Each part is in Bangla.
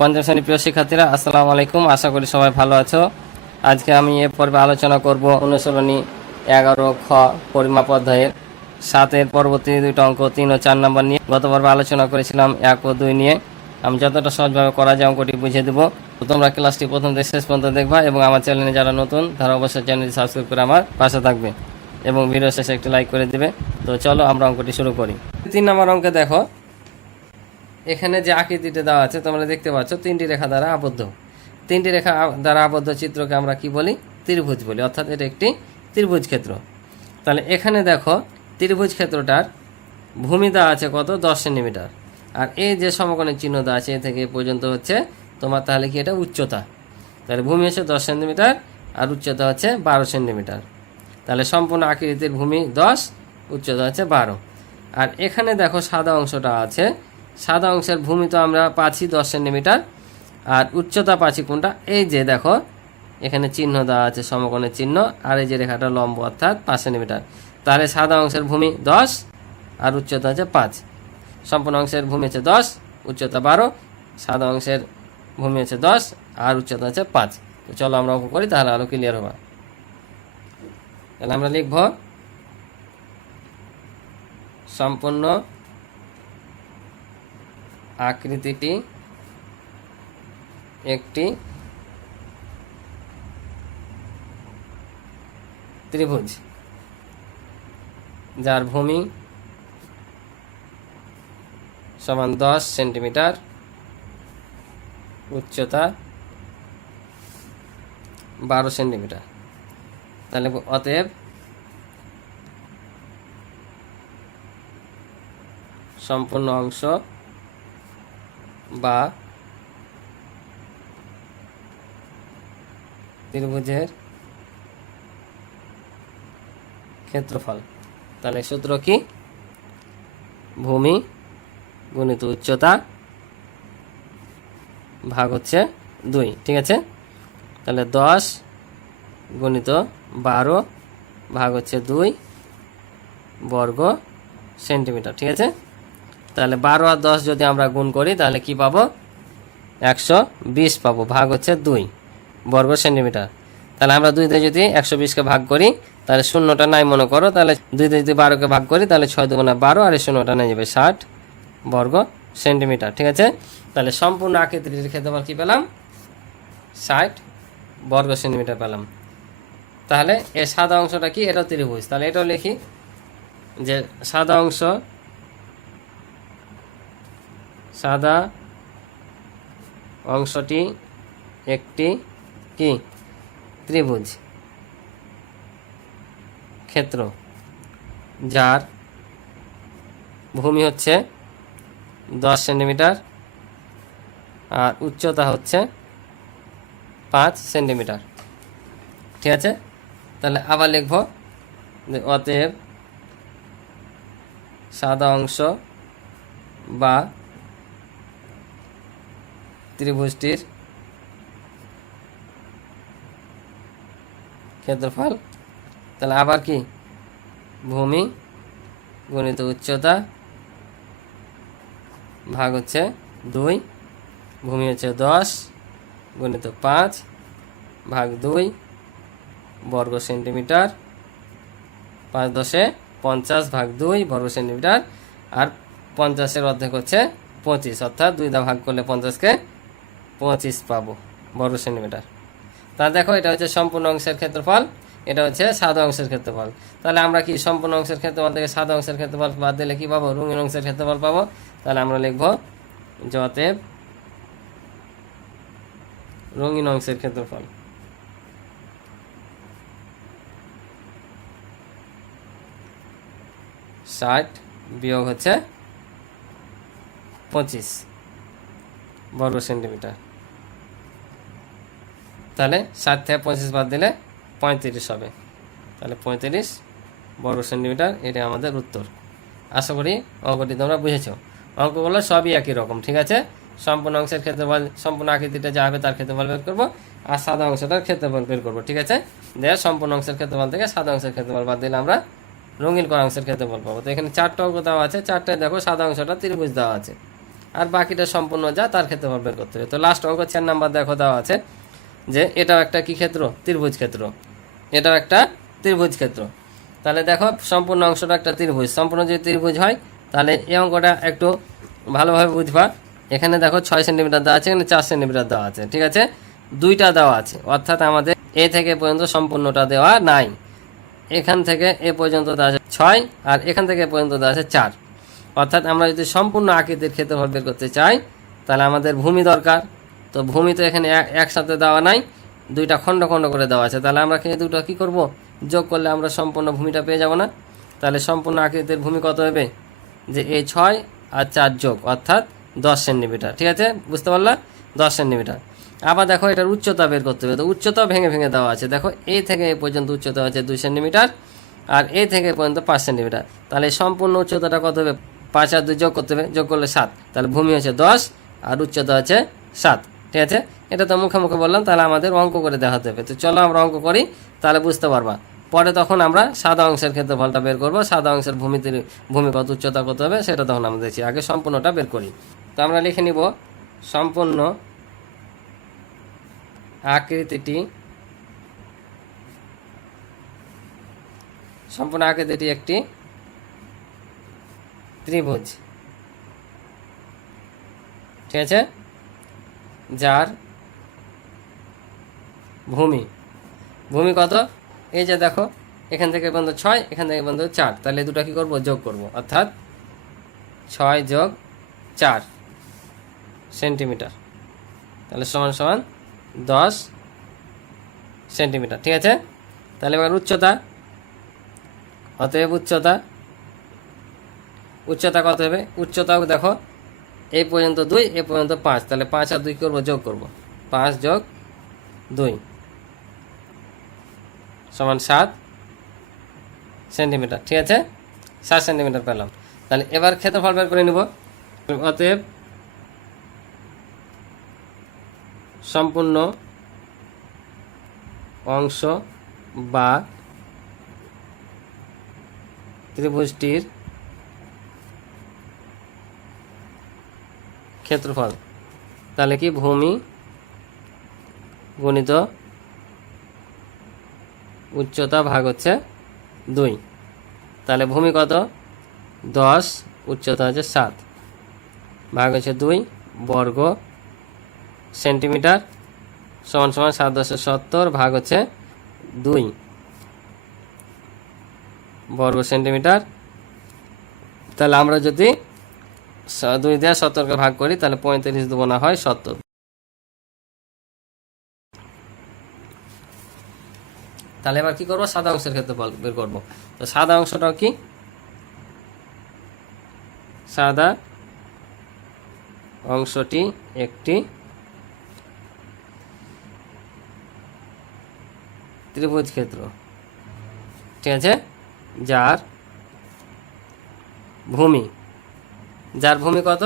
পঞ্চম শ্রেণি প্রিয় শিক্ষার্থীরা, আসসালামু আলাইকুম। আশা করি সবাই ভালো আছো। আজকে আমি এ পর্বে আলোচনা করব অনুসরণী এগারো খ পরিমাপ অধ্যায়ের। সাতের পরবর্তী দুটো অঙ্ক, তিন ও চার নম্বর নিয়ে গত পর্বে আলোচনা করেছিলাম এক ও দুই নিয়ে। আমি যতটা সহজভাবে করা যায় অঙ্কটি বুঝিয়ে দেবো। তো তোমরা ক্লাসটি প্রথম থেকে শেষ পর্যন্ত দেখবা এবং আমার চ্যানেলে যারা নতুন, তারা অবশ্যই চ্যানেলটি সাবস্ক্রাইব করে আমার পাশে থাকবে এবং ভিডিও শেষে একটি লাইক করে দেবে। তো চলো আমরা অঙ্কটি শুরু করি। তিন নম্বর অঙ্কে দেখো। এখানে যে আকৃতিটা দেওয়া আছে, তোমরা দেখতে পাচ্ছ তিনটি রেখা দ্বারা আবদ্ধ। তিনটি রেখা দ্বারা আবদ্ধ চিত্রকে আমরা কি বলি? ত্রিভুজ বলি, অর্থাৎ এটা একটি ত্রিভুজ ক্ষেত্র। তাহলে এখানে দেখো, ত্রিভুজ ক্ষেত্রটার ভূমি দেওয়া আছে কত? দশ সেন্টিমিটার। আর এই যে সমকোণের চিহ্ন দেওয়া আছে, এ থেকে পর্যন্ত হচ্ছে তোমার তাহলে কি এটা উচ্চতা? তাহলে ভূমি হচ্ছে দশ সেন্টিমিটার আর উচ্চতা হচ্ছে বারো সেন্টিমিটার। তাহলে সম্পূর্ণ আকৃতির ভূমি দশ, উচ্চতা হচ্ছে বারো। আর এখানে দেখো সাদা অংশটা আছে। সাদা অংশের ভূমি তো আমরা পাচ্ছি দশ সেন্টিমিটার। আর উচ্চতা পাচ্ছি কোনটা? এই যে দেখো, এখানে চিহ্ন দেওয়া আছে সমকোণের চিহ্ন, আর এই যে রেখাটা লম্ব অর্থাৎ পাঁচ সেন্টিমিটার। তাহলে সাদা অংশের ভূমি দশ আর উচ্চতা হচ্ছে পাঁচ। সম্পূর্ণ অংশের ভূমি হচ্ছে দশ, উচ্চতা বারো, সাদা অংশের ভূমি হচ্ছে দশ, আর উচ্চতা হচ্ছে পাঁচ। তো চলো আমরা অঙ্ক করি, তাহলে আরও ক্লিয়ার হবে। তাহলে আমরা লিখব, সম্পূর্ণ আকৃতিটি একটি ত্রিভুজ, যার ভূমি সমান দশ সেন্টিমিটার উচ্চতা বারো সেন্টিমিটার। তাহলে অতএব সম্পূর্ণ অংশ বা ত্রিভুজের ক্ষেত্রফল। তাহলে সূত্র কি? ভূমি গুণিত উচ্চতা ভাগ হচ্ছে দুই, ঠিক আছে? তাহলে দশ গুণিত বারো ভাগ হচ্ছে দুই বর্গ সেন্টিমিটার, ঠিক আছে? তাহলে বারো আর দশ যদি আমরা গুণ করি, তাহলে কি পাবো? একশো বিশ পাবো, ভাগ হচ্ছে দুই বর্গ সেন্টিমিটার। তাহলে আমরা দুই দিয়ে যদি একশো বিশকে ভাগ করি, তাহলে শূন্যটা নাই মনে করো, তাহলে দুই দিয়ে যদি বারোকে ভাগ করি, তাহলে ছয় দুগুণা বারো, আর এই শূন্যটা নিয়ে যাবে ষাট। বর্গ সেন্টিমিটার, ঠিক আছে? তাহলে সম্পূর্ণ আকৃতির ক্ষেত্রফল কি পেলাম? ষাট বর্গ সেন্টিমিটার পেলাম। তাহলে এর সাদা অংশটা কি? এটাও ত্রিভুজ। তাহলে এটাও লিখি যে সাদা অংশ, সাদা অংশটি একটি কি? ত্রিভুজ ক্ষেত্র, যার ভূমি হচ্ছে দশ সেন্টিমিটার। আর উচ্চতা হচ্ছে পাঁচ সেন্টিমিটার। ঠিক আছে? তাহলে আবার লিখব যে অতএব সাদা অংশ বা ত্রিভুজটির ক্ষেত্রফল। তাহলে আবার কি? ভূমি, গণিত উচ্চতা ভাগ হচ্ছে দুই, ভূমি হচ্ছে দশ, গণিত পাঁচ, ভাগ দুই, বর্গ সেন্টিমিটার, পাঁচ দশে পঞ্চাশ ভাগ দুই, বর্গ সেন্টিমিটার, আর পঞ্চাশের অর্ধেক হচ্ছে পঁচিশ, অর্থাৎ দুই দা ভাগ করলে পঞ্চাশকে পঁচিশ পাবো, বর্গ সেন্টিমিটার। তা দেখো, এটা হচ্ছে সম্পূর্ণ অংশের ক্ষেত্রফল। এটা হচ্ছে সাদা অংশের ক্ষেত্রফল। তাহলে আমরা কি সম্পূর্ণ অংশের ক্ষেত্রফল থেকে সাদা অংশের ক্ষেত্রফল বাদ দিলে কি পাবো? রঙিন অংশের ক্ষেত্রফল পাবো। তাহলে আমরা লিখব যতএব রঙিন অংশের ক্ষেত্রফল। ষাট বিয়োগ হচ্ছে পঁচিশ বর্গ সেন্টিমিটার। তাহলে ষাট থেকে পঁচিশ বাদ দিলে পঁয়ত্রিশ হবে। তাহলে পঁয়ত্রিশ বর্গ সেন্টিমিটার এটা আমাদের উত্তর। আশা করি অঙ্কটি তোমরা বুঝেছ। অঙ্কগুলো সবই একই রকম, ঠিক আছে? সম্পূর্ণ অংশের ক্ষেত্রফল, সম্পূর্ণ আকৃতিটা যা হবে তার ক্ষেত্রফল বের করব আর সাদা অংশটার ক্ষেত্রফল বের করব, ঠিক আছে? দেওয়া সম্পূর্ণ অংশের ক্ষেত্রফল থেকে সাদা অংশের ক্ষেত্রফল বাদ দিলে আমরা রঙিন করা অংশের ক্ষেত্রফল পাবো। তো এখানে চারটা অঙ্ক দেওয়া আছে, চারটায় দেখো সাদা অংশটা ত্রিভুজ দেওয়া আছে। আর বাকিটা সম্পূর্ণ যা তার ক্ষেত্রফল বের করতে হবে। তো লাস্ট অঙ্ক, চার নাম্বার দেখো দেওয়া আছে যে এটাও একটা কি ক্ষেত্র? ত্রিভুজ ক্ষেত্র। এটাও একটা ত্রিভুজ ক্ষেত্র। তাহলে দেখো, সম্পূর্ণ অংশটা একটা ত্রিভুজ। সম্পূর্ণ যদি ত্রিভুজ হয়, তাহলে এই অঙ্কটা একটু ভালোভাবে বুঝবা। এখানে দেখো, ছয় সেন্টিমিটার দেওয়া আছে, এখানে চার সেন্টিমিটার দেওয়া আছে, ঠিক আছে? দুইটা দেওয়া আছে, অর্থাৎ আমাদের এ থেকে পর্যন্ত সম্পূর্ণটা দেওয়া নাই। এখান থেকে এ পর্যন্ত দেওয়া আছে ছয়, আর এখান থেকে পর্যন্ত দেওয়া আছে চার। অর্থাৎ আমরা যদি সম্পূর্ণ আকৃতির ক্ষেত্রফল বের করতে চাই, তাহলে আমাদের ভূমি দরকার। তো ভূমি তো এখানে এক- একসাথে দেওয়া নাই। দুইটা খণ্ড খণ্ড করে দেওয়া আছে। তাহলে আমরা কি দুটো কি করব? যোগ করলে আমরা সম্পূর্ণ ভূমিটা পেয়ে যাব না। তাহলে সম্পূর্ণ আকৃতির ভূমি কত হবে? যে এই ছয় আর চার যোগ, অর্থাৎ দশ সেন্টিমিটার। ঠিক আছে? বুঝতে পারলা? দশ সেন্টিমিটার। আবার দেখো এটার উচ্চতা বের করতে হবে। তো উচ্চতা ভেঙে ভেঙে দেওয়া আছে। দেখো এই থেকে এই পর্যন্ত উচ্চতা আছে দুই সেন্টিমিটার আর এই থেকে এ পর্যন্ত পাঁচ সেন্টিমিটার। তাহলে সম্পূর্ণ উচ্চতাটা কত হবে? পাঁচ আর দুই যোগ করতে হবে। যোগ করলে সাত। তাহলে ভূমি হচ্ছে দশ আর উচ্চতা হচ্ছে সাত। ঠিক আছে? এটা তো মুখে মুখে বললাম, তাহলে আমাদের অঙ্ক করে দেখাতে হবে। তো চলো আমরা অঙ্ক করি, তাহলে বুঝতে পারবা। পরে তখন আমরা সাদা অংশের ক্ষেত্রফলটা বের করব, সাদা অংশের ভূমিতে ভূমি কত উচ্চতা কত হবে সেটা তখন আমরা দেখছি। আগে সম্পূর্ণটা বের করি। তো আমরা লিখে নিব, সম্পূর্ণ আকৃতিটি সম্পূর্ণ আকৃতিটি একটি ত্রিভুজ। ঠিক আছে? যার ভূমি। ভূমি কত? এই যে দেখো, এখান থেকে বন্ধু ছয়, এখান থেকে বন্ধু চার। তাহলে দুটো কি করব? যোগ করব। অর্থাৎ ছয় যোগ চার সেন্টিমিটার। তাহলে সমান সমান দশ সেন্টিমিটার, ঠিক আছে? তাহলে এবার উচ্চতা। অতএব উচ্চতা। উচ্চতা কত হবে? উচ্চতাও দেখো, এই পর্যন্ত দুই, এ পর্যন্ত পাঁচ। তাহলে পাঁচ আর দুই করব? যোগ করব। পাঁচ যোগ দুই। সমান সাত সেন্টিমিটার, ঠিক আছে? সাত সেন্টিমিটার পেলাম। তাহলে এবার ক্ষেত্রফল বের করে নিব। অতএব সম্পূর্ণ অংশ বা ত্রিভুজটির ক্ষেত্রফল। তাহলে কি? ভূমি গণিত উচ্চতা ভাগ হচ্ছে দুই। তাহলে ভূমি কত? দশ, উচ্চতা হচ্ছে সাত। ভাগ হচ্ছে দুই বর্গ সেন্টিমিটার সমান সমান সাত দশে সত্তর ভাগ হচ্ছে দুই বর্গ সেন্টিমিটার। তাহলে আমরা যদি দুই দিয়ে সত্তরকে ভাগ করি, তাহলে পঁয়তাল্লিশ দেবো না হয় সত্তর। তাহলে এবার কি করব? সাদা অংশের ক্ষেত্রে বের করব। তো সাদা অংশটাও কি? সাদা অংশটি একটি ত্রিভুজ ক্ষেত্র। ঠিক আছে? যার ভূমি যার ভূমি কত?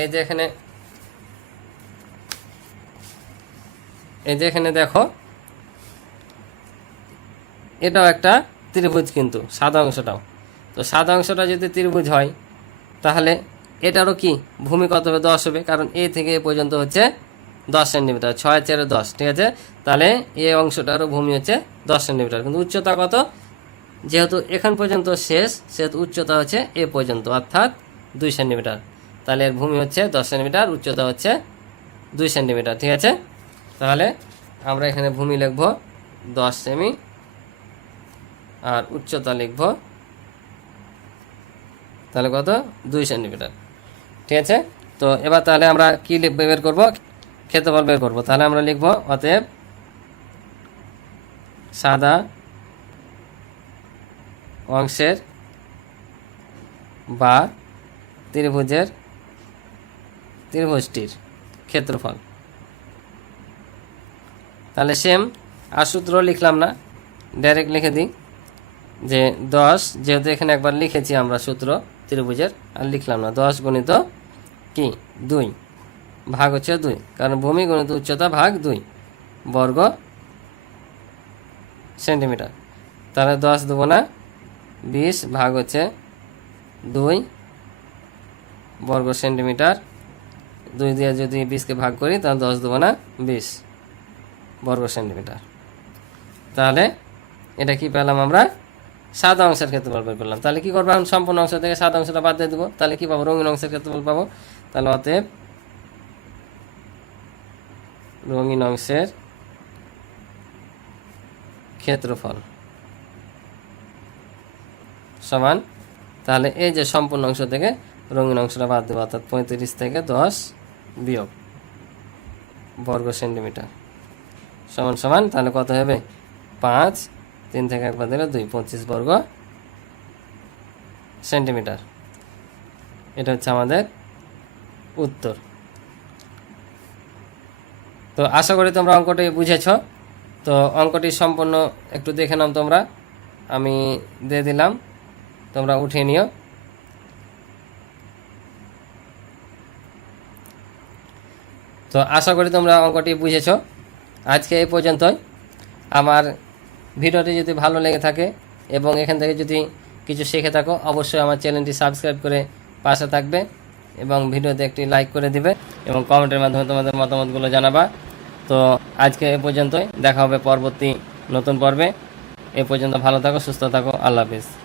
এই যে এখানে, এই যে এখানে দেখো এটাও একটা ত্রিভুজ কিন্তু, সাদা অংশটাও। তো সাদা অংশটা যদি ত্রিভুজ হয়, তাহলে এটারও কি ভূমি কত হবে দশ হবে? কারণ এ থেকে এ পর্যন্ত হচ্ছে দশ সেন্টিমিটার, ছয় চারে দশ, ঠিক আছে? তাহলে এ অংশটারও ভূমি হচ্ছে দশ সেন্টিমিটার। কিন্তু উচ্চতা কত? যেহেতু এখান পর্যন্ত শেষ, সেহেতু উচ্চতা হচ্ছে এ পর্যন্ত, অর্থাৎ দুই সেন্টিমিটার। তাহলে এর ভূমি হচ্ছে দশ সেন্টিমিটার, উচ্চতা হচ্ছে দুই সেন্টিমিটার, ঠিক আছে? তাহলে আমরা এখানে ভূমি লিখব দশ সেমি আর উচ্চতা লিখব তাহলে কত? দুই সেন্টিমিটার। ঠিক আছে? তো এবার তাহলে আমরা কি বের করব? ক্ষেত্রফল বের করব। তাহলে আমরা লিখব অতএব সাদা অংশের বা ত্রিভুজের ত্রিভুজটির ক্ষেত্রফল। তাহলে সেম আর সূত্র লিখলাম না। ডাইরেক্ট লিখে দিই। যে দশ, যেহেতু এখানে একবার লিখেছি আমরা সূত্র ত্রিভুজের, আর লিখলাম না। দশ গণিত কি? দুই। ভাগ হচ্ছে দুই, কারণ ভূমি গণিত উচ্চতা ভাগ দুই, বর্গ সেন্টিমিটার। তাহলে দশ দেবো না বিশ ভাগ হচ্ছে দুই, বর্গ সেন্টিমিটার। দুই দিয়ে যদি বিশকে ভাগ করি, তাহলে দশ দেবো না বিশ, বর্গ সেন্টিমিটার। তাহলে এটা কি পেলাম আমরা? সাত অংশের ক্ষেত্রফল বের করলাম। তাহলে কি করব? এখন সম্পূর্ণ অংশ থেকে সাদা অংশটা বাদ দিয়ে দেবো। তাহলে কি পাবো? রঙিন অংশের ক্ষেত্রফল পাবো। তাহলে অতএব রঙিন অংশের ক্ষেত্রফল সমান। তাহলে এই যে সম্পূর্ণ অংশ থেকে রঙিন অংশটা বাদ দেবো, অর্থাৎ পঁয়ত্রিশ থেকে দশ বিয়োগ বর্গ সেন্টিমিটার। সমান সমান, তাহলে কত হবে? পাঁচ তিন থেকে একবার দিলে দুই, পঁচিশ বর্গ সেন্টিমিটার। এটা হচ্ছে আমাদের উত্তর। তো আশা করি তোমরা অঙ্কটি বুঝেছ। তো অঙ্কটি সম্পূর্ণ একটু দেখে নাও তোমরা। আমি দিয়ে দিলাম। তোমরা উঠিয়ে নিও। তো আশা করি তোমরা অঙ্কটি বুঝেছ। আজকে এই পর্যন্তই। আমার ভিডিওটি যদি ভালো লেগে থাকে এবং এখান থেকে যদি কিছু শিখে থাকো, অবশ্যই আমার চ্যানেলটি সাবস্ক্রাইব করে পাশে থাকবে এবং ভিডিওতে একটি লাইক করে দিবে এবং কমেন্টের মাধ্যমে তোমাদের মতামতগুলো জানাবা। তো আজকে এ পর্যন্তই। দেখা হবে পরবর্তী নতুন পর্বে। এ পর্যন্ত ভালো থাকো, সুস্থ থাকো। আল্লাহ হাফিজ।